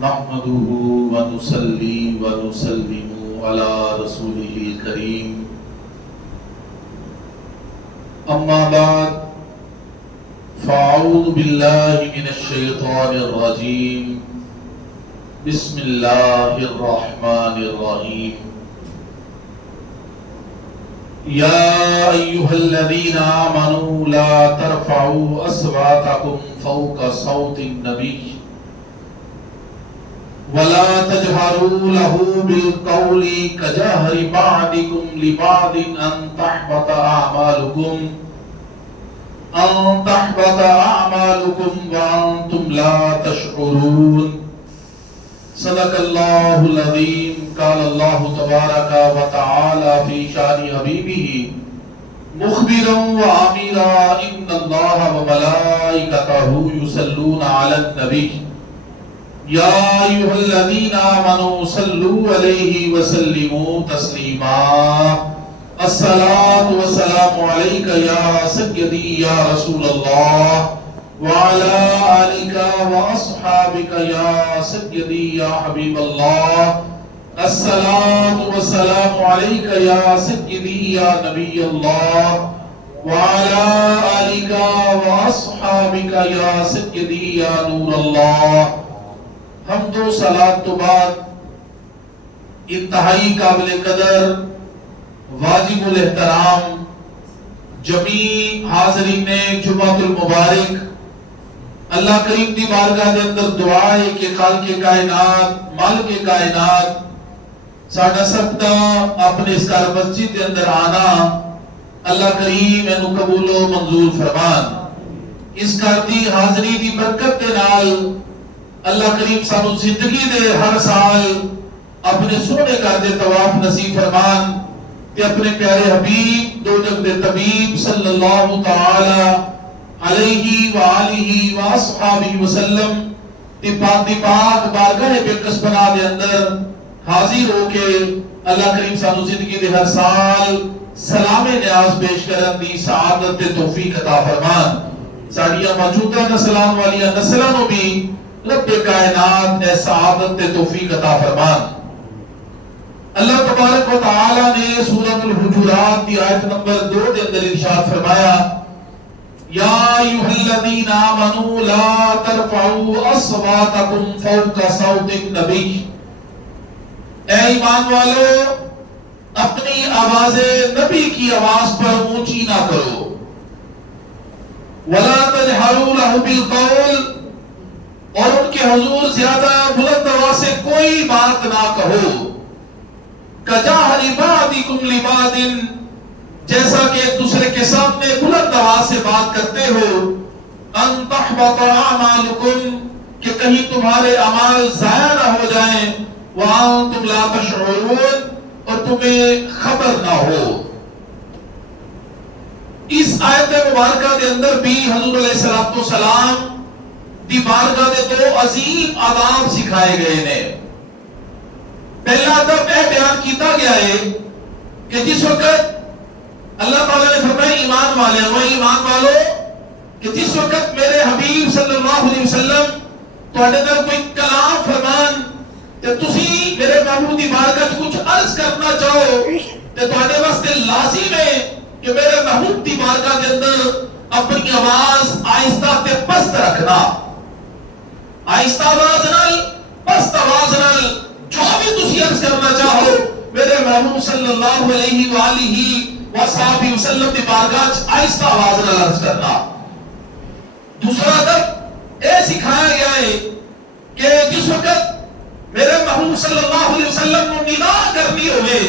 نحمده ونصلي ونسلم على رسوله الكريم أما بعد فأعوذ بالله من الشيطان الرجيم بسم الله الرحمن الرحيم يا أيها الذين آمنوا لا ترفعوا أصواتكم فوق صوت النبي ولا تجهروا له بالقول كجهر بعضكم لبعض أن تحبط أعمالكم وأنتم لا تشعرون صدق الله العظيم قال الله تبارك وتعالى في شأن حبيبه مخبرا وآمرا إن الله وملائكته يصلون على النبي يا أيها الذين آمنوا صلوا عليه وسلموا تسليما الصلاة والسلام عليك يا سيدي يا رسول الله وعلى آلك وأصحابك يا سيدي يا حبيب الله الصلاة والسلام عليك يا سيدي يا نبي الله وعلى آلك وأصحابك يا سيدي يا نور الله حمد و صلاۃ تو بعد انتہائی قابل قدر واجب الاحترام جمیع حاضرین جمعۃ المبارک اللہ کریم دی بارگاہ دے اندر دعا ہے کہ خالق کائنات مالک کائنات ساڈا سب دا اپنے اس کار مسجد دے اندر آنا اللہ کریم اینو قبول و منظور فرمان اس کار دی حاضری دی برکت دے نال اللہ کریم سانو زندگی دے ہر سال اپنے سونے گھر دے طواف نصیب فرمان تے اپنے پیارے حبیب دو جگ دے طبیب صلی اللہ تعالی علیہ وآلہ وآصحابہ وسلم تے پاک بارگاہ بقدس پناہ دے اندر حاضر ہو کے اللہ کریم سانو زندگی دے ہر سال سلام نیاز پیش کرن دی سعادت تے توفیق عطا فرمان ساڈیاں موجودہ نسلاں والیاں نسلاں نو بھی رب کائنات نے سعادت تے توفیق عطا فرمان اللہ تبارک و تعالی نے سورۃ الحجرات کی آیت نمبر 2 کے اندر ارشاد فرمایا یا ایھا الذین آمنوا لا ترفعوا اصواتکم فوق صوت النبی اے ایمان والو اپنی آوازیں نبی کی آواز پر اونچی نہ کرو ولا تجہروا لہ بالقول اور ان کے حضور زیادہ بلند آواز سے کوئی بات نہ کہو کجاہر بعضکم لبعض جیسا کہ ایک دوسرے کے سامنے بلند آواز سے بات کرتے ہو ان تحبط اعمالکم کہ کہیں تمہارے اعمال ضائع نہ ہو جائیں وانتم لا تشعرون اور تمہیں خبر نہ ہو اس آیت مبارکہ کے اندر بھی حضور علیہ السلام دی بارگاہ دے دو عظیم آداب سکھائے گئے نے پہلا ادب یہ بیان کیتا گیا ہے کہ جس وقت اللہ تعالیٰ نے فرمایا ایمان والو کہ جس وقت میرے حبیب صلی اللہ علیہ وسلم تواڈے نال کوئی کلام فرمان تے تسی میرے محبوب دی بارگاہ کچھ عرض کرنا چاہو تے تواڈے واسطے لازم ہے کہ میرے محبوب دی بارگاہ دے اندر اپنی آواز آہستہ تے پست رکھنا آہستہ آواز نال پست آواز نال جو بھی تسی عرض کرنا چاہو میرے محبوب صلی اللہ علیہ وآلہ وصحبہ وسلم دی بارگاہ آہستہ آواز نال عرض کرنا دوسرا ادب یہ سکھایا گیا ہے کہ جس وقت میرے محبوب صلی اللہ علیہ وسلم کو ندا کرنی ہوئے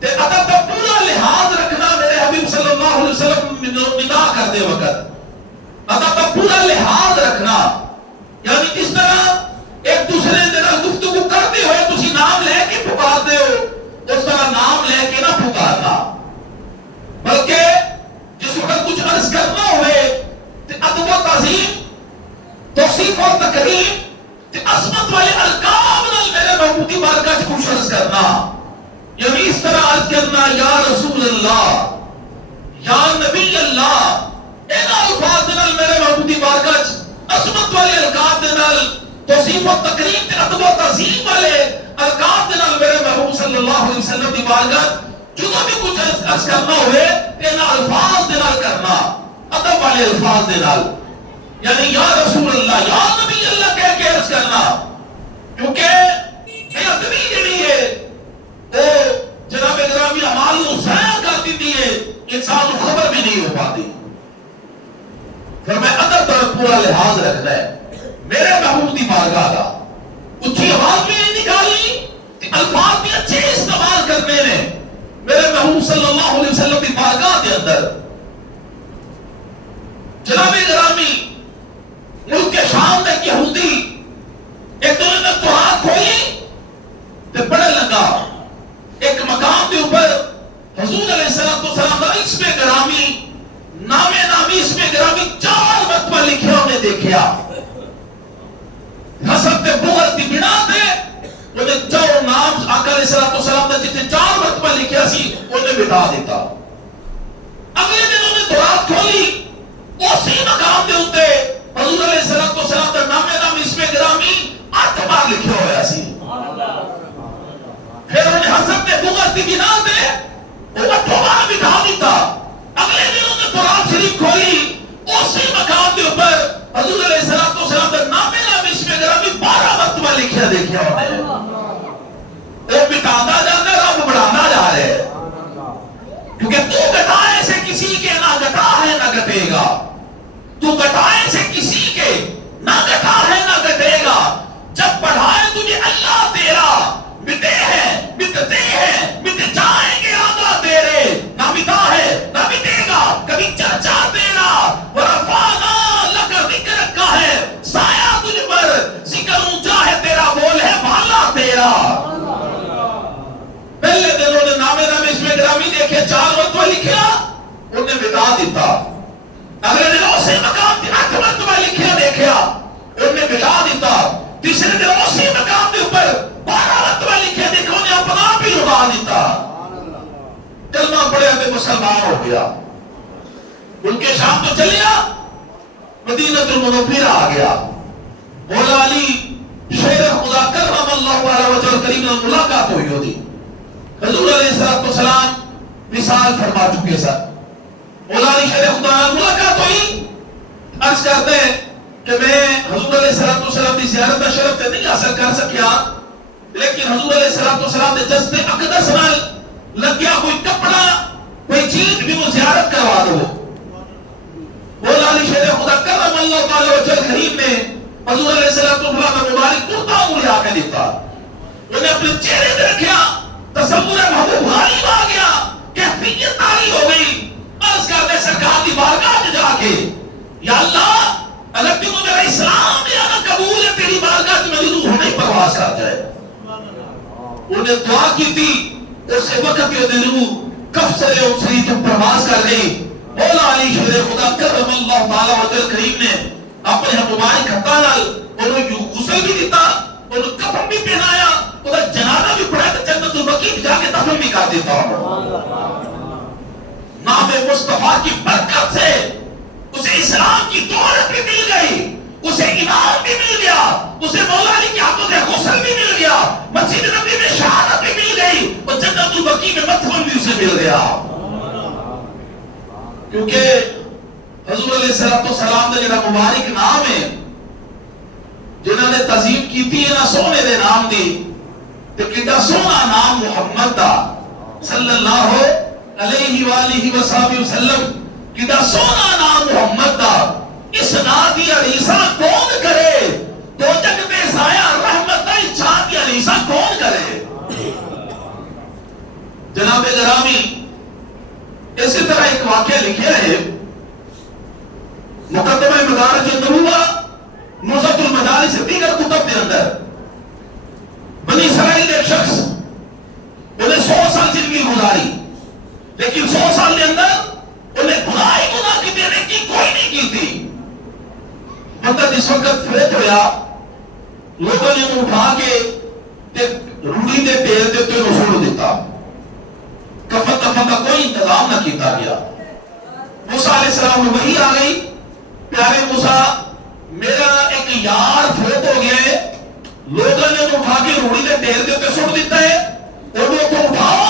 تے ادب کا پورا لحاظ رکھنا میرے حبیب صلی اللہ علیہ وسلم ندا کرتے وقت ادب کا پورا لحاظ رکھنا یعنی جس طرح ایک دوسرے جنہاں گفتگو کرتے ہوئے تسی نام لے کے پکارتے ہو اس طرح نام لے کے نہ پکارنا بلکہ جس وقت کچھ عرض کرنا ہوئے تے ادب و تعظیم توصیف و تکریم تے عظمت والے القاب نال میرے محبوب دی بارگاہ وچ کچھ عرض کرنا یعنی اس طرح عرض کرنا یا رسول اللہ یا نبی اللہ اینا الفاظ نال میرے محبوب دی بارگاہ عظمت والے القاب دے نال توصیف و تکریم تے ادب و تعظیم والے القاب دے نال میرے محبوب صلی اللہ علیہ وسلم دی بارگاہ جدوں بھی کچھ عرض کرنا ہوئے تے نہ الفاظ دے نال کرنا، ادب والے الفاظ دے نال، یعنی یا رسول اللہ، یا نبی اللہ کہہ کے عرض کرنا، کیونکہ یہ ادبی جڑی ہے وہ جناب گرامی اعمال کو ضائع کر دیتی ہے، انسان کو خبر بھی نہیں ہو پاتی۔ پھر میں ادب پر پورا لحاظ رکھنا ہے میرے محبوب دی بارگاہ کا، اچھی آواز بھی نہیں نکالی، الفاظ بھی اچھے استعمال کرنے نے میرے محبوب صلی اللہ علیہ وسلم دی بارگاہ کے اندر۔ جناب گرامی ملک کے شام میں یہودی ایک دو نے تو ہاتھ کھولی تے پڑھنے لگا، ایک مقام کے اوپر حضور علیہ السلام کا اسم گرامی، نام نامی اسم گرامی 4 مرتبہ لکھیا انہیں دیکھیا، حسب تے بغض دی بنا تے انہیں جو نام آقا علیہ السلام نے جتنے 4 مرتبہ لکھیا سی انہیں مٹا دیتا۔ اگلے دن انہیں دورات کھولی، اسی مقام دے ہوتے حضور علیہ السلام کا نام نامی اسم گرامی 8 بار لکھیا ہویا سی۔ پھر انہیں حسب تے بغض دی بنا تے وہ 8 بار مٹا دیتا۔ اگلے دن انہیں قرآن شریف کھولی، اسی مقام کے اوپر حضور علیہ السلام کا نام نام اسم گرامی 12 مرتبہ لکھیا دیکھیا ہوتا ہے۔ وہ مٹانا جاتا ہے، رب بڑھانا جا رہے ہیں، کیونکہ تو گھٹائے سے کسی کے نہ گھٹا ہے نہ گھٹے گا، تو گھٹائے سے کسی کے نہ گھٹا ہے نہ گھٹے گا، جب بڑھائے تجھے اللہ تیرا، مٹے ہیں مٹتے ہیں مٹ جائیں گے آقا تیرے، نہ مٹا ہے نہ مٹے گا کبھی چرچا تیرا، ورفعنا لک ذکرک کا ہے سایہ تجھ پر، ذکر اونچا ہے تیرا، بول ہے بھالا تیرا۔ پہلے دنوں نے نام نام اسم گرامی دیکھے 4 مرتبہ لکھیا انہیں مٹا دیتا، اگلے دن اسی مقام تے 8 مرتبہ لکھیا دیکھیا انہیں مٹا دیتا، تیسرے دن اسی مقام کے اوپر 12 مرتبہ لکھیا دیکھا انہیں اپنا آپ ہی اڑا دیتا۔ کلمہ پڑھے تے مسلمان ہو گیا، ملک شام تو چلیا، مدینہ المنورہ آ گیا، مولا علی شیر خدا کرم اللہ علیہ وجہ کریم نے ملاقات ہوئی ہوتی، حضور علیہ السلام مثال فرما چکے سر، مولا علی شیر خدا نے ملاقات ہوئی، عرض کرتے ہیں کہ میں حضور علیہ السلام کی زیارت کا شرف تے نہیں حاصل کر سکیا، لیکن حضور علیہ السلام نے جذب اقدس نال لگیا کوئی کپڑا کوئی چیز بھی وہ زیارت کروا دو۔ مولا علی شیر خدا کرم اللہ تعالی وجہ کریم نے حضور علیہ السلام کا مبارک کرتا اڑا کے دیتا، انہیں اپنے چہرے پہ رکھیا، تصور محبوب غالب آ گیا، کیفیت تاری ہو گئی، عرض کرتے سرکار کی بارگاہ میں جا کے یا اللہ اگر تو میرا اسلام یا نہ قبول ہے تیری بارگاہ میں میری روح نہیں پرواز کر جائے۔ انہیں دعا کی تھی، اس وقت یہ روح کفسر اسری تو پرواز کر گئی۔ مولا علی شیر خدا کرم اللہ تعالی وجہ کریم نے اپنے مبارک ہاتھوں نال انہیں غسل بھی دیتا، انہیں کفن بھی پہنایا، انہیں جنازہ بھی پڑھایا، تو جنت البقیع جا کے دفن بھی کر دیتا۔ نام مصطفیٰ کی برکت سے اسے اسلام کی دولت بھی مل گئی، اسے انعام بھی مل گیا، اسے مولا علی کے ہاتھوں سے غسل بھی مل گیا، مسجد نبی میں شہادت بھی مل گئی، اور جنت البقیع میں مدفن بھی اسے مل گیا۔ کیونکہ حضور علیہ السلام کا جڑا مبارک نام ہے، جنہوں نے تعظیم کی ہے نا سونے دے نام دی، تے کیڑا سونا نام محمد دا صلی اللہ علیہ وآلہ وصحبہ وسلم، کیڑا سونا نام محمد دا، اس نام دی عریسہ کون کرے، تو جگ تے سایہ رحمت دا چھان دی عریسہ کون کرے۔ جناب گرامی اسی طرح ایک واقعہ لکھیا ہے مقدمہ مدارج النبوہ نزہۃ المدارس دیگر کتب کے اندر، بنی اسرائیل ایک شخص انہیں 100 سال زندگی گزاری، لیکن 100 سال کے اندر انہیں گناہ کی دینے کی کوئی نہیں کی تھی۔ مطلب اس وقت فوت ہویا، لوگوں نے اٹھا کے روڑی دے تیل دے تو رسول دیتا، کفن دفن کا کوئی انتظام نہ کیتا گیا۔ موسیٰ علیہ السلام وحی آ گئی، پیارے موسیٰ میرا ایک یار فوت ہو گیا ہے، لوگوں نے تو اٹھا کے روڑی کے ڈھیر کے اوپر سٹ دیتا ہے، انہوں کو اٹھاؤ،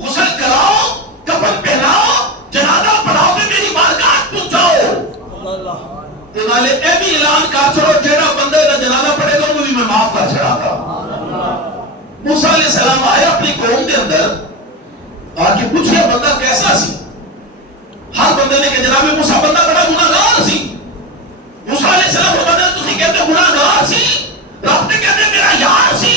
غسل کراؤ، کفن پہناؤ، جنازہ پڑھاؤ کہ میری بارگاہ پہنچاؤ۔ تو نالے اے بھی اعلان کر چھوڑو جیڑا بندہ دا جنازہ پڑھے گا انہوں بھی میں معاف کر چھڑا تھا۔ موسیٰ علیہ السلام آئے اپنی قوم کے اندر آ کے پوچھے بندہ کیسا سی؟ ہر بندے نے کہ جناب موسیٰ بندہ بڑا گناہگار سی۔ موسیٰ علیہ السلام فرماتے ہیں تسی کہتے گناہگار سی، رب نے کہتے میرا یار سی۔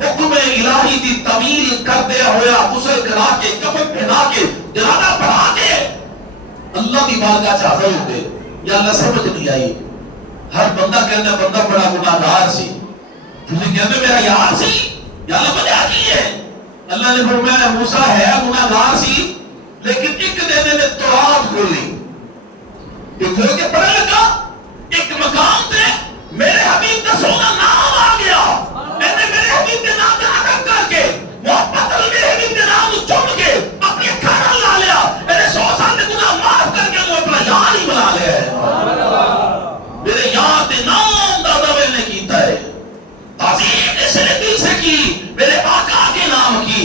حکم الہی دی تعمیل کردے ہویا غسل کرا کے کفن پہنا کے جنازہ پڑھا کے اللہ دی بارگاہ چ حاضر ہوتے یا اللہ سمجھ نہیں آئی۔ ہر بندہ کہتا ہے بندہ بڑا گناہگار سی، تسی کہتے میرا یار سی یا اللہ بڑا کی ہے۔ اللہ نے فرمایا موسیٰ ہے گناہگار سی لیکن ایک دن نے تورات کھولی، ایک کھول کے پڑھنے لگا، ایک مقام تے میرے حبیب کا سونا نام آ گیا، میں نے میرے حبیب کے نام کا ادب کر کے محبت علی میرے حبیب کے نام کو چم کے اپنی کھانا لا لیا، میں نے 100 سال کے گناہ معاف کر کے وہ اپنا یار ہی بنا لیا ہے۔ میرے یار دے نام دادا میں نے کیتا ہے، تعظیم اس نے دل سے کی میرے آقا کے نام کی،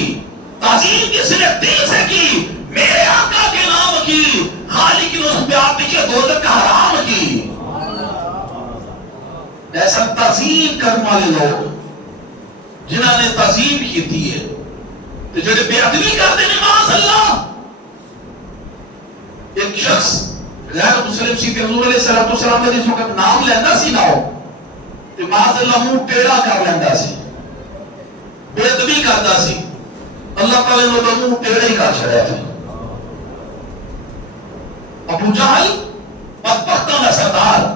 تعظیم کس نے دل سے کی میرے آقا کے نام کی، خالق نے اس پہ آپ دیکھئے دوزخ کا حرام کی۔ ایسا تعظیم کرنے والے لوگ جنہوں نے تعظیم کی تھی ہے تو جڑے بے ادبی کرتے ہیں معاذ اللہ۔ ایک شخص غیر مسلم سی تے حضور علیہ السلام نے جس وقت نام لینا سی نہ ہو تو معاذ اللہ منہ ٹیڑا کر لینا سی، بے ادبی کرتا سی، اللہ تعالی نے تو منہ ٹیڑا ہی کر چھڑیا تھا۔ ابو جہل بدبختوں کا سردار،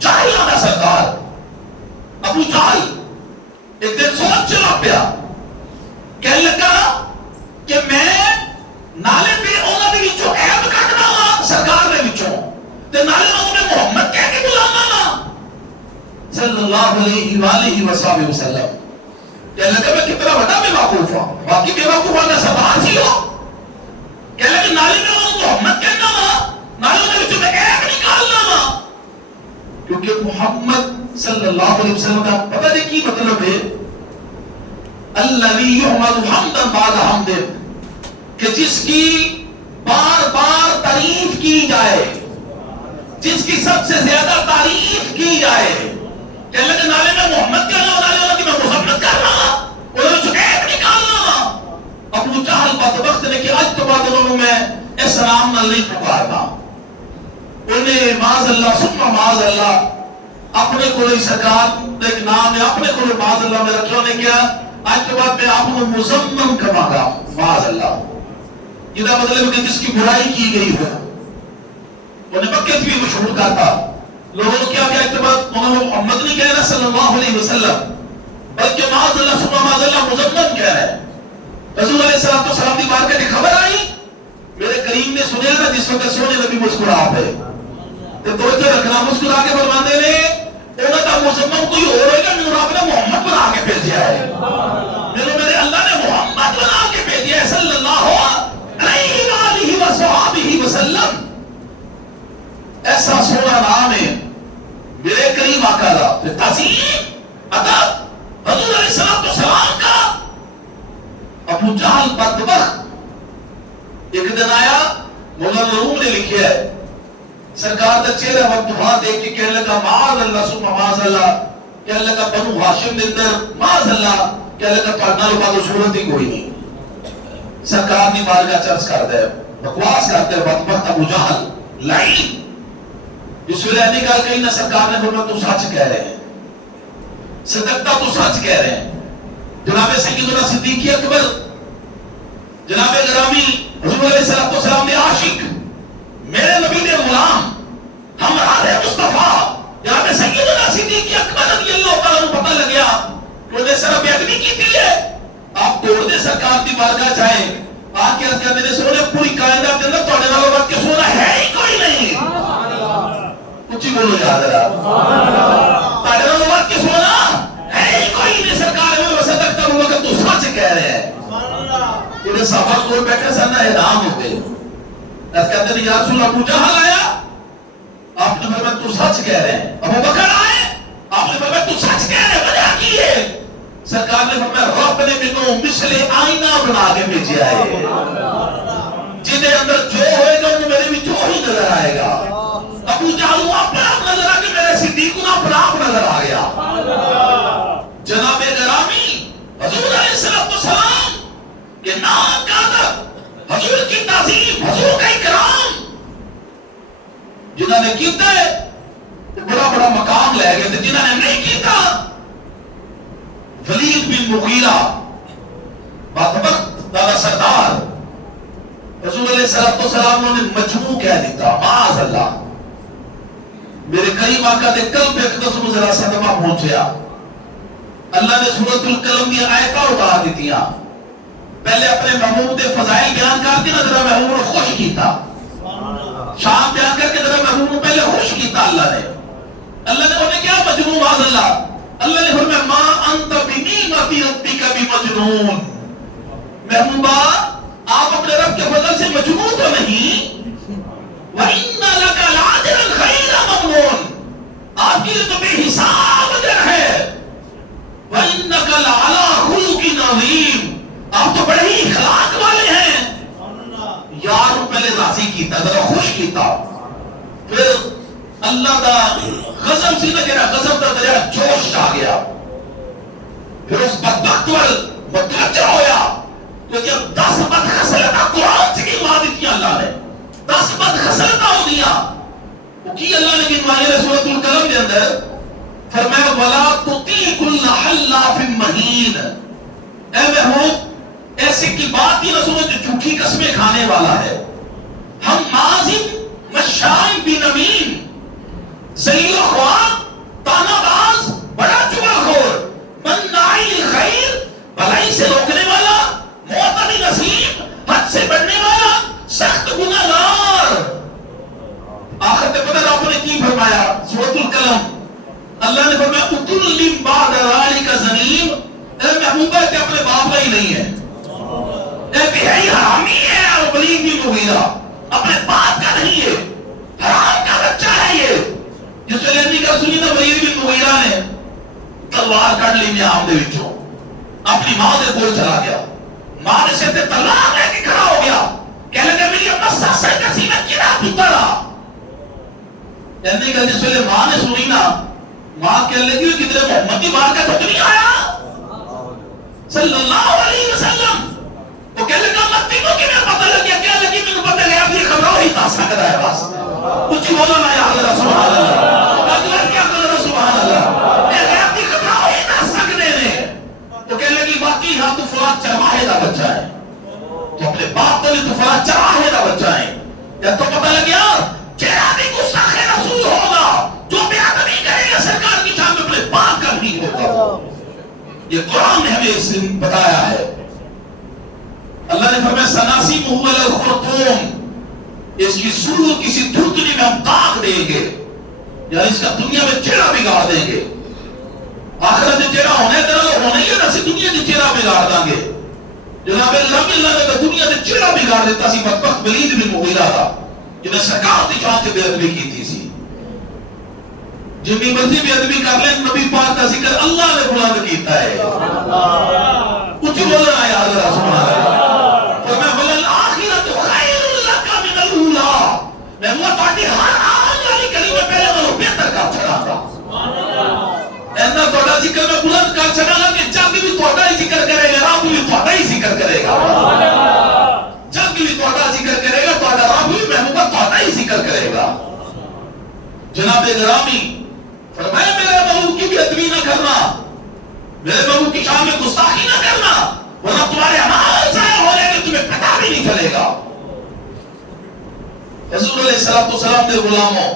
جاہلوں کا سردار ابو جہل ایک دن سوچ چلا پیا، کہنے لگا کہ میں نالے پہ انہوں نے وچوں عیب کٹنا وا سرکار نے وچوں تے نالے انہوں نے محمد کہہ کے بلانا وا صلی اللہ علیہ وآلہ وسلم وسلم۔ کہنے لگا میں کتنا بڑا بے وقوف ہوں، باقی بے وقوفوں کا سردار سی ہو، کہنے لگا نالے میں انہوں محمد کہنا وا، نالے انہوں نے وچوں میں عیب نکالنا وا، کیونکہ محمد صلی اللہ علیہ وسلم کا پتہ نہیں کی مطلب ہے الذی یحمد حمدا بعد حمد، کہ جس کی بار بار تعریف کی جائے، جس کی سب سے زیادہ تعریف کی جائے۔ کہ اللہ کے نالے میں محمد کہنا نالے اللہ کی میں محمد کر رہا انہوں نے جو عیب نکالنا وا۔ ابو جہل بدبخت نے کہ آج تو بعد انہوں میں اس نام نہ نہیں پکارنا، انہیں معاذ اللہ ثم معاذ اللہ اپنے کوئی سرکار ایک نام ہے اپنے کوئی معاذ اللہ میں رکھا نے کیا آج کے بعد میں آپ کو مزمم کروا گا معاذ اللہ، یہ دا مطلب ہے کہ جس کی برائی کی گئی ہو۔ انہیں مکہ بھی مشہور کرتا، لوگوں نے کیا آج کے بعد انہوں نے محمد نہیں کہنا صلی اللہ علیہ وسلم بلکہ معاذ اللہ ثم معاذ اللہ مزمم کہہ رہے ہیں۔ رسول علیہ السلام کی بارگاہ کی خبر آئی، میرے کریم نے سنیا نا جس وقت سونے نبی مسکرا پہ تو توجہ رکھنا، مسکرا کے فرماندے نے انہوں کا مزمم کوئی اور ہوئے گا، میرے رب نے محمد بنا کے بھیجا ہے، میرے اللہ نے محمد بنا کے بھیجا ہے صلی اللہ علیہ وآلہ وصحبہ وسلم۔ ایسا سونا نام ہے میرے کریم آقا دا، تعظیم ادب حضور علیہ السلام کا۔ ابو جہل بدبخت ایک دن آیا، مولانا روم نے لکھا ہے سرکار دا چہرہ بدبخت دیکھ کے کہنے لگا معاذ اللہ ثم معاذ اللہ، کہنے لگا بنو ہاشم دے اندر معاذ اللہ، کہنے لگا پڑھنا لوگا تو صورت ہی کوئی نہیں۔ سرکار دی بارگاہ چرچ کرتا ہے، بکواس کرتا ہے بدبخت ابو جہل لعین۔ اس ویلے نہیں کہا کہیں نہ سرکار نے فرمایا تو سچ کہہ رہے ہیں، صدقتا تو سچ کہہ رہے ہیں۔ جناب سیدنا صدیق اکبر جناب گرامی حضور علیہ السلام نے عاشق میرے نبی نے غلام ہمارے مصطفیٰ جناب سیدنا صدیق اکبر رضی اللہ تعالیٰ کو پتہ لگیا کہ انہیں سر بے ادبی کی تھی ہے، آپ توڑ دے سرکار کی بارگاہ چاہیں آ کے عرض کرتے سونے پوری کائنات کے اندر توڑنے والوں وقت کے سونا ہے ہی کوئی نہیں، کچھ ہی بولو یاد رہا توڑنے والوں وقت کے سونا ہے ہی کوئی نہیں۔ سرکار میں وسط تک تب وقت تو سچ کہہ رہے ہیں، انہیں صحابہ کو بیٹھے سننا حیران ہوتے ایسا کہتے ہیں یا رسول اللہ ابو جہل آیا، آپ نے فرمایا تو سچ کہہ رہے ہیں۔ ابو بکر آئے، آپ نے سرکار نے فرمایا رب نے مینوں مثل آئینہ بنا کے بھیجا ہے، جنہیں اندر جو ہوئے گا انہیں میرے وچ وہی نظر آئے گا۔ ابو جہل اپنے آپ نظر آ کے میرے صدیق اپنا آپ نظر آ گیا۔ جناب گرامی حضور علیہ السلام کے نام کا ادب، حضور کی تعظیم، حضور کا اکرام جنہوں نے کیتا ہے بڑا بڑا مقام لے گئے تھے، جنہوں نے نہیں کیتا ولید بن مغیرہ بادبخت دادا سردار رسول علیہ السلام نے مجموع کہہ دیتا، معاذ اللہ۔ میرے قریب آقا دے قلب اقدس میں ذرا صدمہ پہنچیا۔ اللہ نے سورۃ القلم کی آیتاں اتار دیتیاں، پہلے اپنے محبوب دے فضائل بیان کر کے ذرا محبوب کو خوش کیتا، شان بیان کر کے ذرا محبوب کو پہلے خوش کیتا۔ اللہ نے انہیں کیا مجنون، معاذ اللہ۔ اللہ نے فرمایا ما انت بنعمت ربک بمجنون، محبوبہ آپ اپنے رب کے فضل سے مجنون تو نہیں، وَإِنَّ لَكَ لَأَجْرًا غَيْرَ مَمْنُونٍ، آپ کے لیے تو بے حساب اجر ہے، وَإِنَّكَ لَعَلَىٰ خُلُقٍ عَظِيمٍ، آپ تو بڑے ہی اخلاق والے ہیں۔ یار کو پہلے راضی کیتا، ذرا خوش کیتا، پھر اللہ دا غضب سی نہ جڑا غضب دا دریا جوش آ گیا، پھر اس بدبخت وال متوجہ ہویا، تو جب 10 بدخصلتاں قرآن سے گنوا دیتی اللہ نے، 10 بدخصلتاں ہو گیا، وہ کی اللہ نے گنوائی ہے سورۃ القلم کے اندر، فرمایا وَلَا تُطِيعْ كُلَّ حَلَّافٍ مَّهِينٍ، اے محبوب ایسے کی بات ہی نہ سنو جو جھوٹی قسمیں کھانے والا ہے، ہم مازن مشاء بنمیم، ذلیل و خوار، تانا باز، بڑا چغل خور، مناع الخیر، بھلائی سے روکنے والا، معتدی نصیب، حد سے بڑھنے والا، سخت گناہگار۔ آخر میں پتہ رب نے کی فرمایا سورۃ القلم، اللہ نے فرمایا اتل بعد ذلک زنیم، اے محبوبہ کہ اپنے باپ کا ہی نہیں ہے، اے بہائی حرامی ہے، اور ولید بن مغیرہ اپنے باپ کا نہیں ہے، حرام کا بچہ ہے یہ، جس ویلے نہیں کر سنی نا ولید بن مغیرہ نے تلوار کٹ لی نیام دے وچوں، اپنی ماں دے کول چلا گیا، ماں نے سے تے تلوار لے کے کھڑا ہو گیا، کہنے لگا میری اما ساسے کا سینہ کیڑا پترا، یعنی کہ جس ویلے ماں نے سنی نا، ماں کہنے لگی کدھر محمد کی بار کا تو نہیں آیا صلی اللہ علیہ وسلم، وہ کہنے لگا مت تینوں کی میں پتہ لگیا، کیا لگی میں پتہ گیا اپنی خبروں ہی تاسا کر ہے بس کچھ بولا نہ یا اللہ سبحان اللہ، اگر کیا کر سبحان اللہ، اے غیب کی خبروں ہی تاسا کر دے، تو کہنے لگی باقی ہاں تو فلاں چرواہے دا بچہ ہے، تو اپنے باپ تو تو فلاں چرواہے دا بچہ ہے، یا تو پتہ لگیا چہرہ بھی گستاخ رسول ہوگا، جو بے ادبی کرے گا سرکار کی شان میں اپنے باپ کا بھی ہوگا، یہ قرآن نے ہمیں اس دن بتایا ہے۔ اللہ نے فرمایا سناسیمہ علی الخرطوم، اس کی صورت کسی دھتنی میں ہم داغ دیں گے، یا اس کا دنیا میں چہرہ بگاڑ دیں گے، آخرت میں چہرہ ہونے طرح ہونا ہی ہے نا، سی دنیا میں چہرہ بگاڑ دیں گے۔ جناب اللہ نے دنیا میں چہرہ بگاڑ دیتا سی بدبخت ولید بن مغیرہ تھا، جنہیں سرکار کی شان سے بے ادبی کی تھی سی، جنہیں مرضی بے ادبی کر لیں نبی پاک کا ذکر اللہ نے بلند کیتا ہے، کچھ بولنا ہے یاد رہا سبحان اللہ، فرمایا وَلَلْآخِرَةُ خَيْرٌ لَكَ مِنَ الْأُولَىٰ، میں وہ تاکہ ہر آن والی کلمہ پہلے وہ بہتر کر چھڑا تھا، اینا توڑا ذکر میں بلند کر چھڑا گا کہ جب بھی توڑا ہی ذکر کرے گا رب بھی توڑا ہی ذکر کرے گا، جب بھی توڑا ذکر کرے گا توڑا رب بھی محبوبہ توڑا ہی ذکر کرے گا۔ جناب گرامی فرمایا میرے محبوب کی بھی ادبی نہ کرنا، میرے محبوب کی شان میں گستاخی نہ کرنا، ورنہ تمہارے عمال ضائع ہو جائے گا، تمہیں پتہ بھی نہیں چلے گا۔ رسول علیہ السلام دے غلاموں،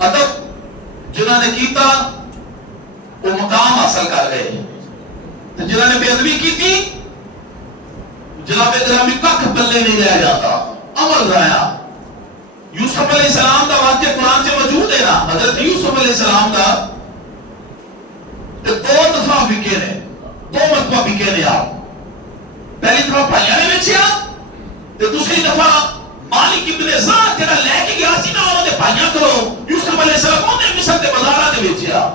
ادب جنہوں نے کیتا وہ مقام حاصل کر گئے، تو جنہوں نے بے ادبی کی تھی جناب گرامی ککھ پلے نہیں رہ جاتا، عمل رہا۔ یوسف علیہ السلام کا واقعہ قرآن سے موجود ہے نا، حضرت یوسف علیہ السلام کا دو دفعہ بکے نے، 2 مرتبہ بکے نے آپ، پہلی دفعہ بھائیاں نے بیچیا، دوسری دفعہ مالک ابن زاد جڑا لے کے گیا سی نا انہوں نے بھائیاں کرو، یوسف علیہ السلام نے مصر دے بازاراں تے بیچیا،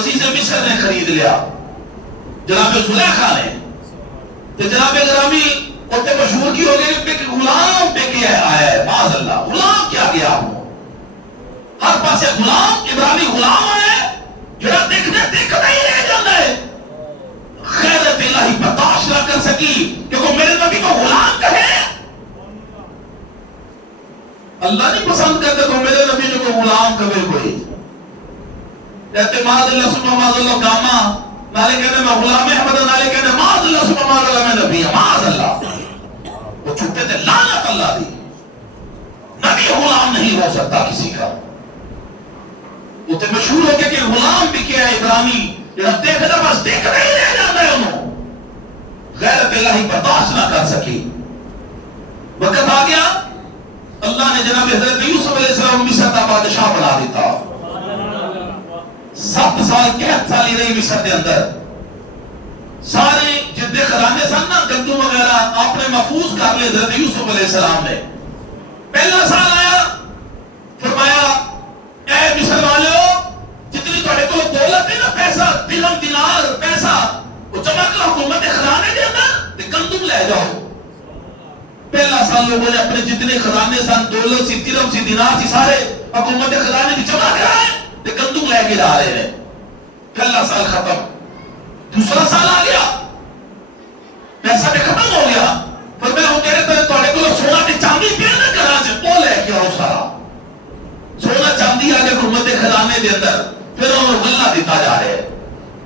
عزیز مصر نے خرید لیا جناب زلیخا نے. تو جناب گرامی اتنے مشہور کی ہو گئی کہ غلام پہ کیا آیا ہے. معاذ اللہ غلام کیا گیا ہوں ہر پاسے غلام ابراہیمی غلام ہے جڑا دیکھنے ہی رہ جاتا ہے. غیرت الہی برداشت نہ کر سکی کہ وہ میرے نبی کو غلام کہے. اللہ نہیں پسند کرتا تو میرے نبی کو غلام کہے کوئی. کہتے معاذ اللہ سبحانہ معاذ اللہ کاما نالے کہتے میں غلام احمد نالے کہتے معاذ اللہ سبحانہ معاذ اللہ میں نبی ہے. معاذ اللہ وہ چھوٹے تھے لعنت اللہ دی. نبی غلام نہیں ہو سکتا کسی کا. وہ تو مشہور ہو گیا کہ غلام بھی کیا ہے ابراہیمی جڑا دیکھتا بس دیکھنا ہی رہ جاتا ہے. انہوں غیرت الہی برداشت نہ کر سکی. وقت آ گیا اللہ نے جناب حضرت یوسف علیہ السلام مصر کا بادشاہ بنا دیتا. 7 سال قحط سالی رہی مصر کے اندر. سارے جتنے خزانے سن نا گندم وغیرہ آپ نے محفوظ کر لے حضرت یوسف علیہ السلام نے. پہلا سال آیا فرمایا اے مصر والو جتنی تھوڑے کو دولت ہے نا پیسہ درہم دینار پیسہ وہ جمع کرو حکومت خزانے دے اندر تے گندم لے جاؤ. پہلا سال لوگوں نے اپنے جتنے خزانے سن دولت سی درہم سی دینار سی سارے حکومت خزانے کی جمع کرائے تے گندم لے کے جا رہے ہیں. پہلا سال ختم. دوسرا سال آ گیا پیسہ بھی ختم ہو گیا. پر میں وہ کہہ رہے تھے تھوڑے کو سونا تے چاندی پہ نہ کرا سے وہ لے کے آؤ سارا سونا چاندی آ کے حکومت خزانے دے اندر پھر وہ غلہ دیتا جا رہے ہیں.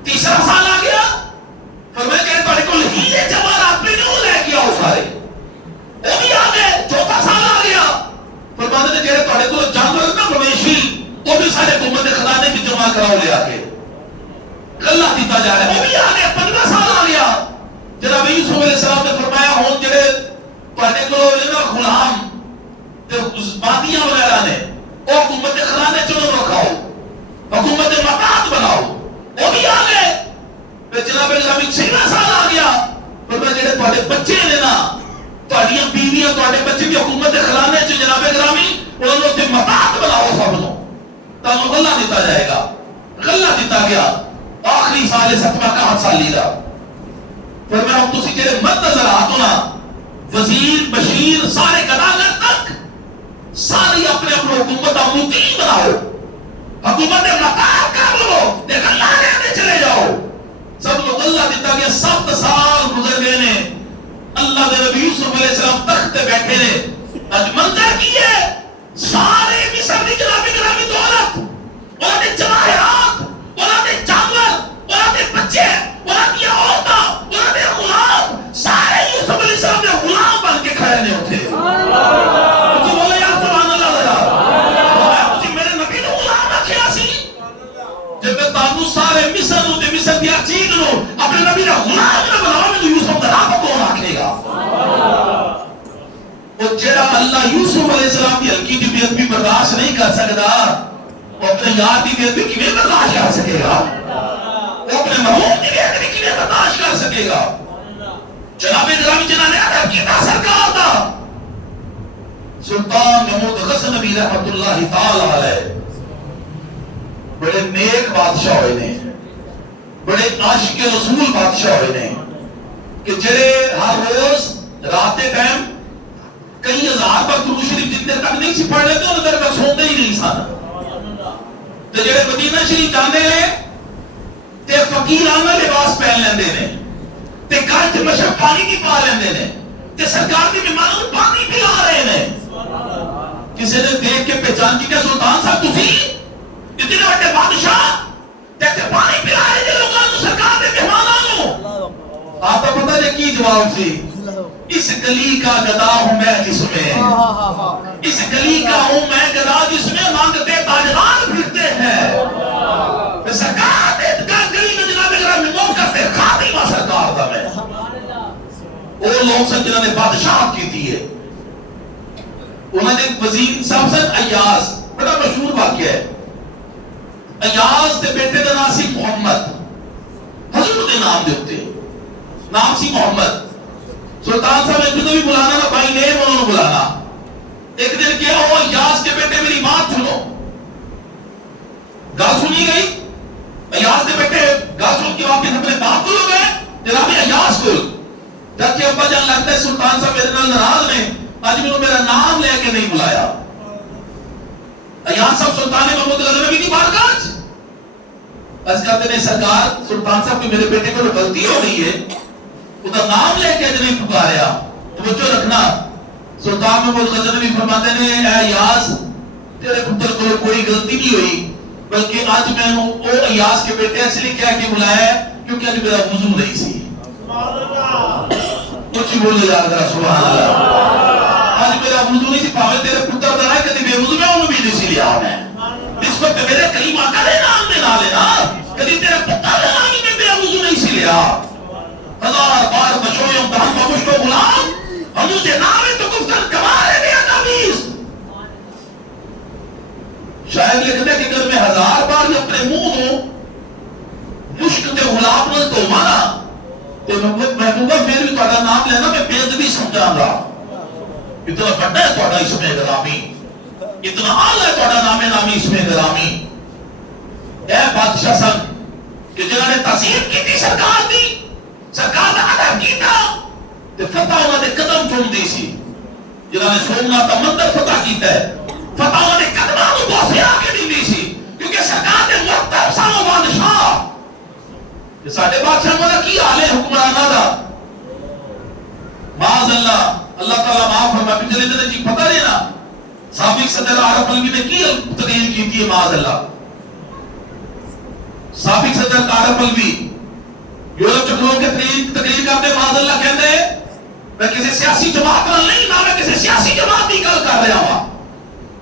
تیسرا سال آ گیا پھر میں کہہ تھوڑے کو ہیلے جواہرات پہ نہ لے کے آؤ سارے وہ بھی آ گئے. چوتھا سال آ گیا پھر بعد میں کہہ رہے تھوڑے کو جانور نا مویشی وہ بھی سارے حکومت خزانے کی جمع کراؤ لے آ کے غلہ دیتا جا رہا ہے. وہ بھی آ گئے. 15 سال آ گیا جناب یوسف علیہ السلام نے فرمایا ہوں جڑے تھوڑے کو غلام تے بادیاں وغیرہ نے وہ حکومت خزانے چلو رکھاؤ حکومت مقاد بناؤ. وہ بھی آ گئے. پھر جناب گرامی 6واں سال آ گیا پھر میں جڑے تھوڑے بچے نے نا تھوڑیاں بیویاں تھوڑے بچے بھی حکومت خزانے چ جناب گرامی انہوں نے مقاد بناؤ سب نو تانوں غلہ دیتا جائے گا. غلہ دیتا گیا. آخری سال 7واں کا سالی دا پھر میں ہم تسی جڑے مد نظر آتو نا وزیر بشیر سارے گداگر تک ساری اپنے اپنے حکومت مقیم بناؤ حکومت مقام کر لو تے غلہ لینے چلے جاؤ. سب کو غلہ دیتا گیا. 7 سال گزر گئے نے. اللہ دے نبی یوسف علیہ السلام تخت پہ بیٹھے نے. اج منظر کی ہے سارے مصر دی جناب گرامی دولت انہاں دے جواہرات انہاں دے جانور انہاں دے بچے انہاں دی عورتاں انہاں دے غلام سارے یوسف علیہ السلام دے غلام بن کے کھڑے نے اوتھے. سارے مصر نو تے مصر دی چیز نو اپنے نبی دا غلام نہ بناؤ تو یوسف دا رب کون آکھے گا. اور جڑا اللہ یوسف علیہ السلام کی ہلکی دی بے ادبی برداشت نہیں کر سکتا وہ اپنے یار دی بے ادبی کیویں برداشت کر سکے گا. وہ اپنے محبوب دی بے ادبی کیویں برداشت کر سکے گا. جناب گرامی جنہاں نے ادب کیتا سرکار دا سلطان محمود غزنوی رحمۃ اللہ تعالی علیہ بڑے نیک بادشاہ ہوئے نے بڑے عاشق رسول بادشاہ ہوئے نے کہ جڑے ہر روز رات کے ٹائم کئی ہزار بار درود شریف جتنے تک نہیں سی پڑھ لیتے انہوں تک سوتے ہی نہیں سن. تے جڑے مدینہ شریف جاندے نے تے فقیرانہ لباس پہن لیندے نے تے گھر تے مشک پانی بھی پا لیندے نے تے سرکار دی مہمانوں کو پانی پلا رہے نے. کسی نے دیکھ کے پہچان کی کہ سلطان صاحب تسی اتنے بڑے بادشاہ تے پانی پلا رہے جے لوگاں نوں سرکار دے مہماناں نوں. آپ کو پتہ ہے کی جواب سی اس گلی کا گدا ہوں میں جس میں اس گلی کا ہوں میں گدا جس میں مانگتے تاجدار پھرتے ہیں. سرکار دے گلی میں جناب گرامی موقع پہ خاتمہ سرکار دا میں وہ لوگ سے جنہوں نے بادشاہت کی تھی ہے. انہوں نے وزیر صاحب سے ایاز بڑا مشہور واقعہ ہے. ایاز دے بیٹے دا نام سی محمد حضور دے نام دے ہوتے نام سی محمد. سلطان صاحب ایک بھی بلانا نا بھائی نیم انہوں نے بلانا. ایک دن کیا ہو ایاز کے بیٹے میری بات سنو. گل سنی گئی ایاز دے ان کے واپس اپنے باپ کو گئے جناب ایاس کو جب کہ ابا جان لگتا ہے سلطان صاحب میرے نال ناراض نے آج بھی میرا نام لے کے نہیں بلایا. ایاس صاحب سلطان محمود غزنوی کی بارگاہ بس کہتے ہیں سرکار سلطان صاحب کی میرے بیٹے کو غلطی ہو گئی ہے ادھر نام لے کے نہیں پکاریا. توجہ رکھنا سلطان محمود غزنوی فرماتے ہیں اے ایاس تیرے پتر کو کوئی غلطی نہیں ہوئی بلکہ آج میں وہ ایاس کے بیٹے اس لیے کہہ کے بلایا ہے کیونکہ آج میرا وضو نہیں سی. کچھ بولے جا رہا سبحان اللہ. آج میرا وضو نہیں سی پاوے تیرے پتر دا ہے کدی بے وضو میں انہوں بھی نہیں سی لیا میں نسبت میرے کریم آقا دے نام دے نہ لینا کدی تیرے پتر دے نام میں بے وضو نہیں سی لیا. ہزار بار بچوئیں تہم بمشت و غلام ہم اسے نام تو گفتن کمارے بے ادابیس. شاید لکھتے کہ اگر میں ہزار بار یہ اپنے منہ ہوں مشک کے غلام نے تو مانا تو محبوبہ پھر بھی تھوڑا نام لینا میں بے ادبی سمجھا گا. اتنا بڑا ہے تھوڑا اس میں گرامی اتنا آل ہے تھوڑا نام نامی اس میں گرامی. اے بادشاہ سن کہ جنہوں نے تعظیم کی تھی سرکار دی سرکار نے ادب کی تھا تو فتح انہوں نے قدم چون دی سی. جنہوں نے سومناتھ مندر فتح کیتا ہے فتح انہوں نے قدمہ کو بہت سے آگے نہیں دی سی کیونکہ سرکار نے مرتب سالوں بادشاہ کہ ساڑھے بادشاہ مولا کی حال ہے حکمرانہ دا معاذ اللہ اللہ تعالیٰ معاف فرما پچھلے دن جی پتہ لینا سابق صدر عارف علوی نے کی تقریر کی تھی معاذ اللہ. سابق صدر عارف علوی یورپ چکروں کے تقریر کرتے معاذ اللہ کہتے ہیں میں کسی سیاسی جماعت کا نہیں نہ میں کسی سیاسی جماعت کی گل کر رہا ہوں.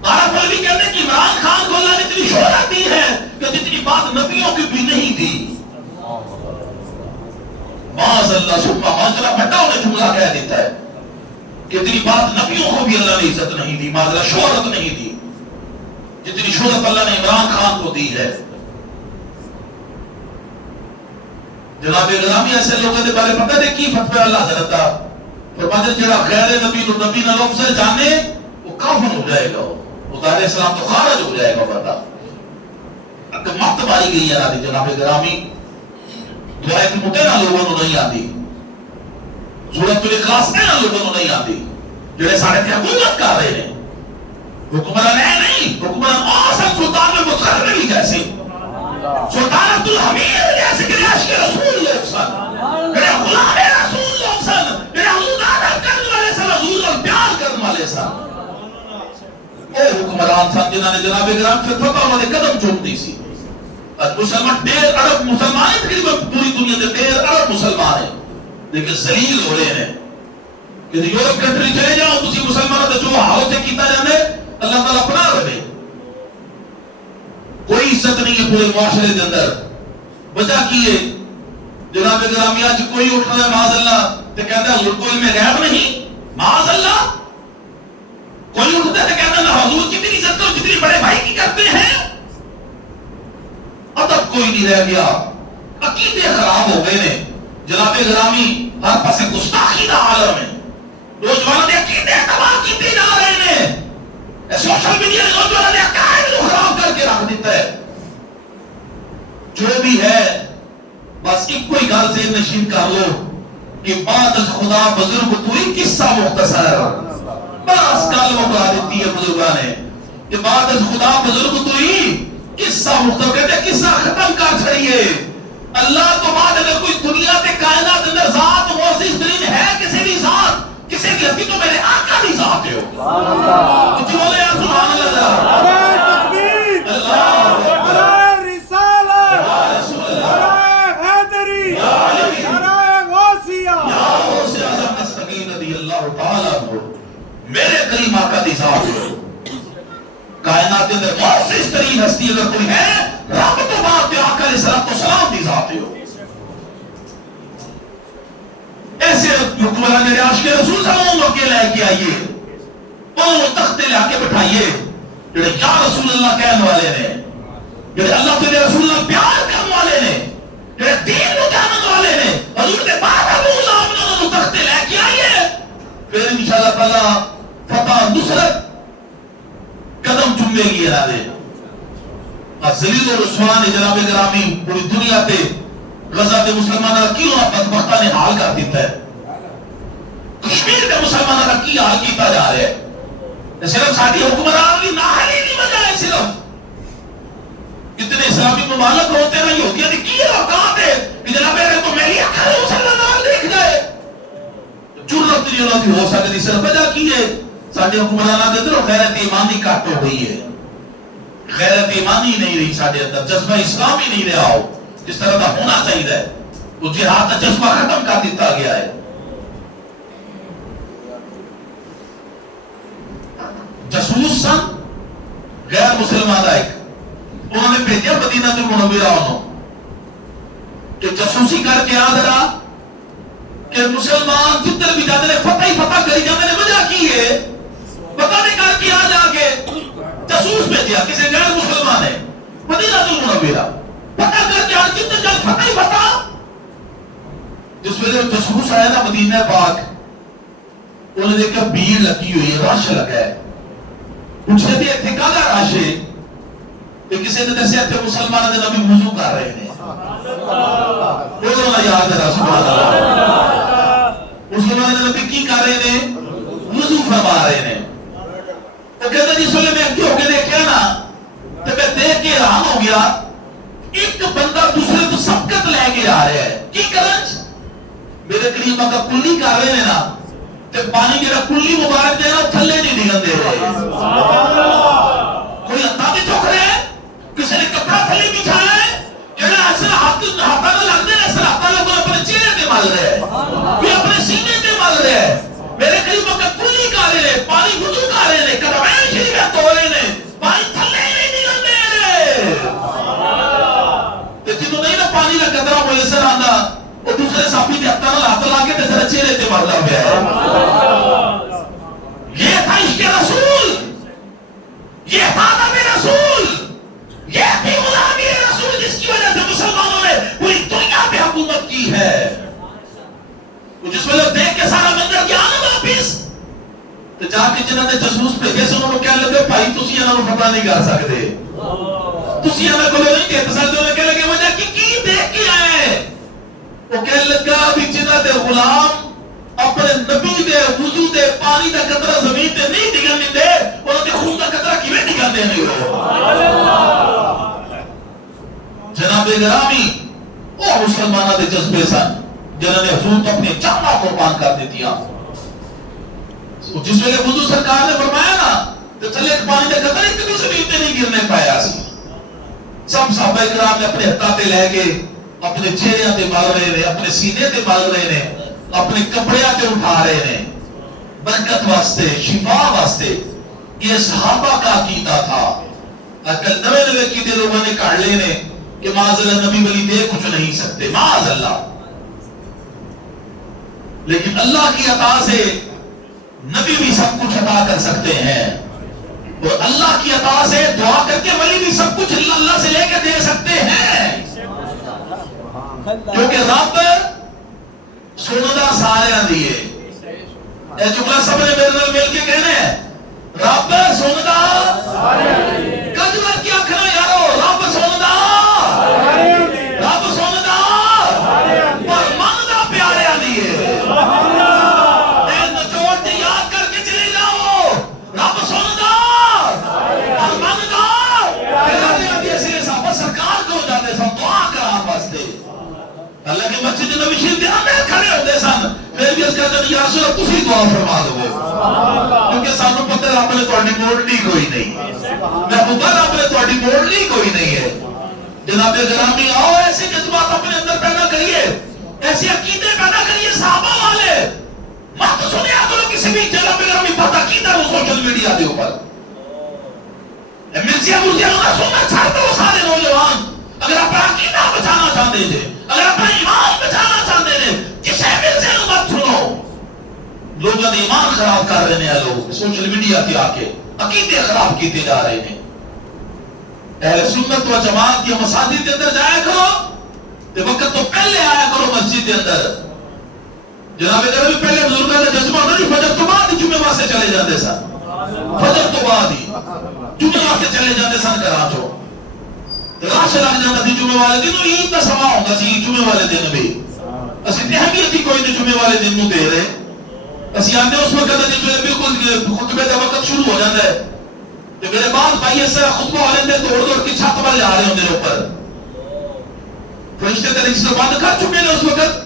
عارف علوی کہتے ہیں کہ عمران خان کو اللہ نے اتنی شہرت دی ہے کہ جتنی بات نبیوں کی بھی نہیں دی. معاذ اللہ سبحانہ ماجرا بڑا انہیں جملہ کہہ دیتا ہے کہ اتنی بات نبیوں کو بھی اللہ نے عزت نہیں دی معاذ اللہ شہرت نہیں دی جتنی شہرت اللہ نے عمران خان کو دی ہے. جناب غلامی ایسے لوگوں کے بارے پتہ ہے کی فتوی اللہ حضرت دا فرماتے جڑا غیر نبی نو نبی نہ لفظ جانے وہ کافر ہو جائے گا وہ ظاہر اسلام تو خارج ہو جائے گا پتہ. اگر مت ماری گئی ہے جناب غلامی دعائے کی متنہ لوگوں کو نہیں آتی سورۃ الاخلاص میں لوگوں کو نہیں آتی جڑے سارے تے حکومت کر رہے ہیں حکمران ہے نہیں حکمران آسان سلطان میں متخرر بھی جیسے سلطان عبدالحمید جیسے کہ عشق رسول لوگ سن میرے غلام رسول لوگ سن میرے حضور آدھر کرنے والے سن حضور اور پیار کرنے والے سن. اے حکمران سن جنہوں نے جناب گرام پھر فتح انہوں نے قدم چوک دی سی. مسلمان 1.5 ارب مسلمان ہیں تقریباً پوری دنیا سے 1.5 ارب مسلمان ہیں لیکن ذلیل ہو رہے ہیں کہ یورپ کنٹری چلے جاؤ تسی مسلمانوں تے جو حال سے کیتا جاندے اللہ تعالیٰ اپنا رہے کوئی عزت نہیں ہے پورے معاشرے کے اندر. وجہ کی ہے جناب گرامی آج کوئی اٹھ رہا ہے معاذ اللہ تے کہتا ہے حضور کو علم غیب نہیں معاذ اللہ کوئی اٹھتا ہے تے کہتا ہے حضور کتنی عزت کرو جتنی بڑے بھائی کی کرتے ہیں. ادب کوئی نہیں رہ گیا عقیدے خراب ہو گئے نے جناب غلامی ہر پاسے گستاخی دا عالم ہے نوجوانوں نے عقیدے تباہ کیتے جا رہے ہیں سوشل میڈیا نے نوجوانوں نے عقائد کو خراب کر کے رکھ دیتا ہے. جو بھی ہے بس ایک کوئی گل سے نشین کر لو کہ بعد از خدا بزرگ تو ہی قصہ مختصر بس گل مکا دیتی ہے بزرگاں نے کہ بعد از خدا بزرگ تو ہی قصہ مختصر کہتے ہیں قصہ ختم کر چھڑیے. اللہ تو بعد اگر کوئی دنیا تے کائنات اندر ذات موسیس ترین ہے کسی بھی ذات کسی بھی ہستی تو میرے آقا بھی ذات ہے. کچھ بولے یا سبحان اللہ نعرہ تکبیر نعرہ رسالت نعرہ حیدری نعرہ غوثیہ یا غوث اعظم مستقیم رضی اللہ تعالیٰ عنہ میرے کریم آقا دی ذات ہے. کائنات کے اندر معزز ترین ہستی اگر کوئی ہے رب تو بات پہ آقا علیہ السلام دی ذات ہو. ایسے حکمران میرے عاشق رسول صلی اللہ علیہ وسلم کے لے کے آئیے وہ تختے لے کے بٹھائیے جڑے یا رسول اللہ کہنے والے نے جڑے اللہ کے رسول اللہ پیار کرنے والے نے جڑے دین کو جاننے والے نے حضور کے بعد ابو اللہ نے تختے لے کے آئیے پھر انشاءاللہ تعالی فتح نصرت قدم چومے گی ارادے ذلیل و رسوان جناب گرامی پوری دنیا تے غزہ کے مسلمانوں کا کیوں بدبختہ نے حال کر دیتا ہے. کشمیر کے مسلمانوں کا کی حال کیتا جا رہا ہے. صرف ساری حکمران کی نااہلی نہیں وجہ ہے. صرف اتنے اسلامی ممالک ہوتے ہیں یہودیاں نے کی اوقات ہے کہ جناب میرے تو میری اکھیں مسلمان دیکھ جائے. جرت نہیں انہوں کی ہو سکتی. صرف وجہ کی ہے سارے حکمرانوں کے اندر غیرت ایمانی کٹ ہو گئی ہے. غیرت ایمانی نہیں رہی سارے اندر. جذبہ اسلامی نہیں رہا ہو جس طرح کا ہونا چاہیے. وہ جہاد کا جذبہ ختم کر دیتا گیا ہے. جاسوس سن غیر مسلمان ایک انہوں نے بھیجا مدینہ المنورہ انہوں کہ جاسوسی کر کے آ ذرا کہ مسلمان جتنے بھی جاتے ہیں فتح ہی فتح کری جاتے ہیں. وجہ کی ہے پتہ نہیں کر کے آ جا کے جاسوس بھیجا کسی غیر مسلمان ہے مدینہ المنورہ پتہ کر کے آ جتنے جل فتح ہی فتح. جس ویلے جاسوس آیا نا مدینہ پاک انہوں نے دیکھا بھیڑ لگی ہوئی ہے رش لگا ہے. پوچھے بھی اتنے کالا رش ہے کہ کسی نے دسیا اتنے مسلمانوں نے نبی وضو کر رہے ہیں. بولو نا یاد ہے سبحان اللہ. مسلمانوں نے نبی کی کر رہے ہیں وضو فرما رہے ہیں. تو کہتے جس ویلے میں اگے ہو کے دیکھا نا تو میں دیکھ کے حیران ہو گیا. ایک بندہ دوسرے کو سبقت لے کے آ رہا ہے کی کرنچ میرے قریب کا کلی کر رہے ہیں نا تے پانی جڑا کلی مبارک دینا تھلے نہیں نکل دے رہے. کوئی ہتھا بھی چوک رہے ہیں کسی نے کپڑا تھلے بچھایا ہے جڑا ایسا ہاتھا نہ لگ دے ایسا ہاتھا لگا اپنے چہرے پہ مل رہا ہے کوئی اپنے سینے پہ مل رہا ہے. میرے قریب کا کلی کر رہے ہیں پانی وضو کر رہے ہیں قدمین شریف دھو رہے ہیں پانی تھلے نہیں نکل دے رہے. تے جنوں نہیں نا پانی کا قطرہ میسر آندا وہ دوسرے ساتھی کے ہاتھ نال ہاتھ لا کے تے سر چہرے تے ماردا پیا ہے. یہ تھا عشق رسول. یہ تھا نبی رسول. یہ تھی غلامی رسول جس کی وجہ سے مسلمانوں نے پوری دنیا پہ حکومت کی ہے. جس وجہ دیکھ کے سارا منظر کیا نا واپس تو جا کے جنہوں نے جاسوس بھیجے سے انہوں نے کہنے لگے بھائی تسی انہاں نوں فتح نہیں کر سکتے تسی انہاں کو نہیں دیکھ سکتے. انہوں نے کہنے لگے وجہ کی دیکھ کے آئے. وہ کہنے لگا بھی جنہاں دے غلام اپنے نبی دے وضو دے پانی دا قطرہ زمین تے نہیں ڈگن دے انہوں نے خون دا قطرہ کیویں ڈگن دے نہیں ہو. جناب گرامی وہ مسلمانوں دے جذبے سن جنہوں نے حضور کو اپنی جاناں قربان کر دیتیاں. جس ویلے وضو سرکار نے فرمایا نا تو چلے پانی دے قطرے کبھی زمین تے نہیں گرنے پایا سی. سب صحابہ کرام نے اپنے ہتھاں تے لے کے اپنے چہرے تے مل رہے ہیں اپنے سینے تے مل رہے ہیں اپنے کپڑے تے اٹھا رہے ہیں برکت واسطے شفا واسطے. یہ صحابہ کا عقیدہ تھا. اکل نوے نوے عقیدے لوگوں نے کاٹ لے نے کہ معاذ اللہ نبی ولی دے کچھ نہیں سکتے معاذ اللہ. لیکن اللہ کی عطا سے نبی بھی سب کچھ عطا کر سکتے ہیں اور اللہ کی عطا سے دعا کر کے ولی بھی سب کچھ اللہ سے لے کے دے سکتے ہیں. کیونکہ رب سندا سارے دیے. یہ جملہ سب نے میرے نال مل کے کہنا ہے رب سندا کجور کی اکھنا یارو رب سندا رب سندا پر من دا پیارے دیے. اے نچوڑ تے یاد کر کے چلے جاؤ رب سندا پر من دا پیارے دیے. سے صاحب سرکار کو جاتے سن دعا کرا واسطے اللہ کی مسجد نبی شریف دے اندر کھڑے ہوتے سن پھر بھی اس کا جب یا رسول اللہ تسی دعا فرما دو کیونکہ سانو پتہ ہے رب نے تہاڈی موڑنی کوئی نہیں. محبوبہ رب نے تہاڈی موڑنی کوئی نہیں ہے. جناب گرامی آؤ ایسے جذبات اپنے اندر پیدا کریے ایسے عقیدے پیدا کریے صحابہ والے. مت سنیا کرو کسی بھی جناب گرامی بد عقیدہ وہ سوشل میڈیا دے اوپر مرزیا نہ سننا چھڑ دو سارے نوجوان. اگر اپنا عقیدہ بچانا چاہتے ہیں اگر اپنا ایمان بچانا چاہتے ہیں کسی مرزے نو مت سنو. لوگوں نے ایمان خراب کر رہے ہیں لوگ سوشل میڈیا تے آ کے عقیدے خراب کیتے جا رہے ہیں. اہل سنت و جماعت کی مساجد کے اندر جایا کرو تے وقت تو پہلے آیا کرو مسجد کے اندر. جناب اگر پہلے بزرگاں دا جذبہ ہونا نہیں فجر تو بعد جمعے واسطے چلے جاتے سن فجر تو بعد ہی جمعے واسطے چلے جاتے سن گھراں چوں رش لگ جاتا سی جمعے والے دن عید کا سما ہوتا سی جمعے والے دن بھی اسی اہمیت ہی کوئی نہیں جمعے والے دن نو دے رہے اسی آتے اس وقت جس ویلے بالکل خطبے کا وقت شروع ہو جاتا ہے تو میرے بعد بھائی اس طرح خطبہ والے دن دوڑ دوڑ کی چھت پر جا رہے ہوں میرے اوپر فرشتے تے رجسٹر بند کر چکے ہیں اس وقت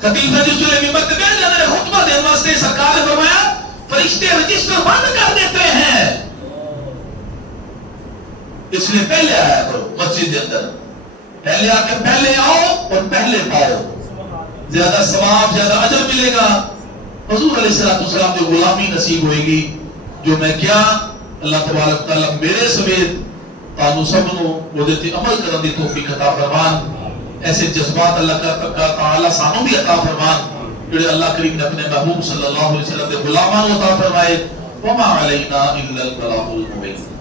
خطیب صاحب جس ویلے ممبر تے بیٹھ جاتے ہیں خطبہ دینے واسطے سرکار نے فرمایا فرشتے رجسٹر بند کر دیتے ہیں اس لیے پہلے آیا کرو مسجد کے اندر پہلے آ کے پہلے آؤ اور پہلے پاؤ زیادہ ثواب زیادہ اجر ملے گا حضور علیہ السلام کی غلامی نصیب ہوئے گی جو میں کیا اللہ تبارک تعالی میرے سمیت تانوں سب نو وہ تے عمل کرن دی توفیق عطا فرمان ایسے جذبات اللہ تعالی سانوں بھی عطا فرمان جڑے اللہ کریم نے اپنے محبوب صلی اللہ علیہ وسلم کے غلاماں عطا فرمائے وما علینا الا البلاغ المبین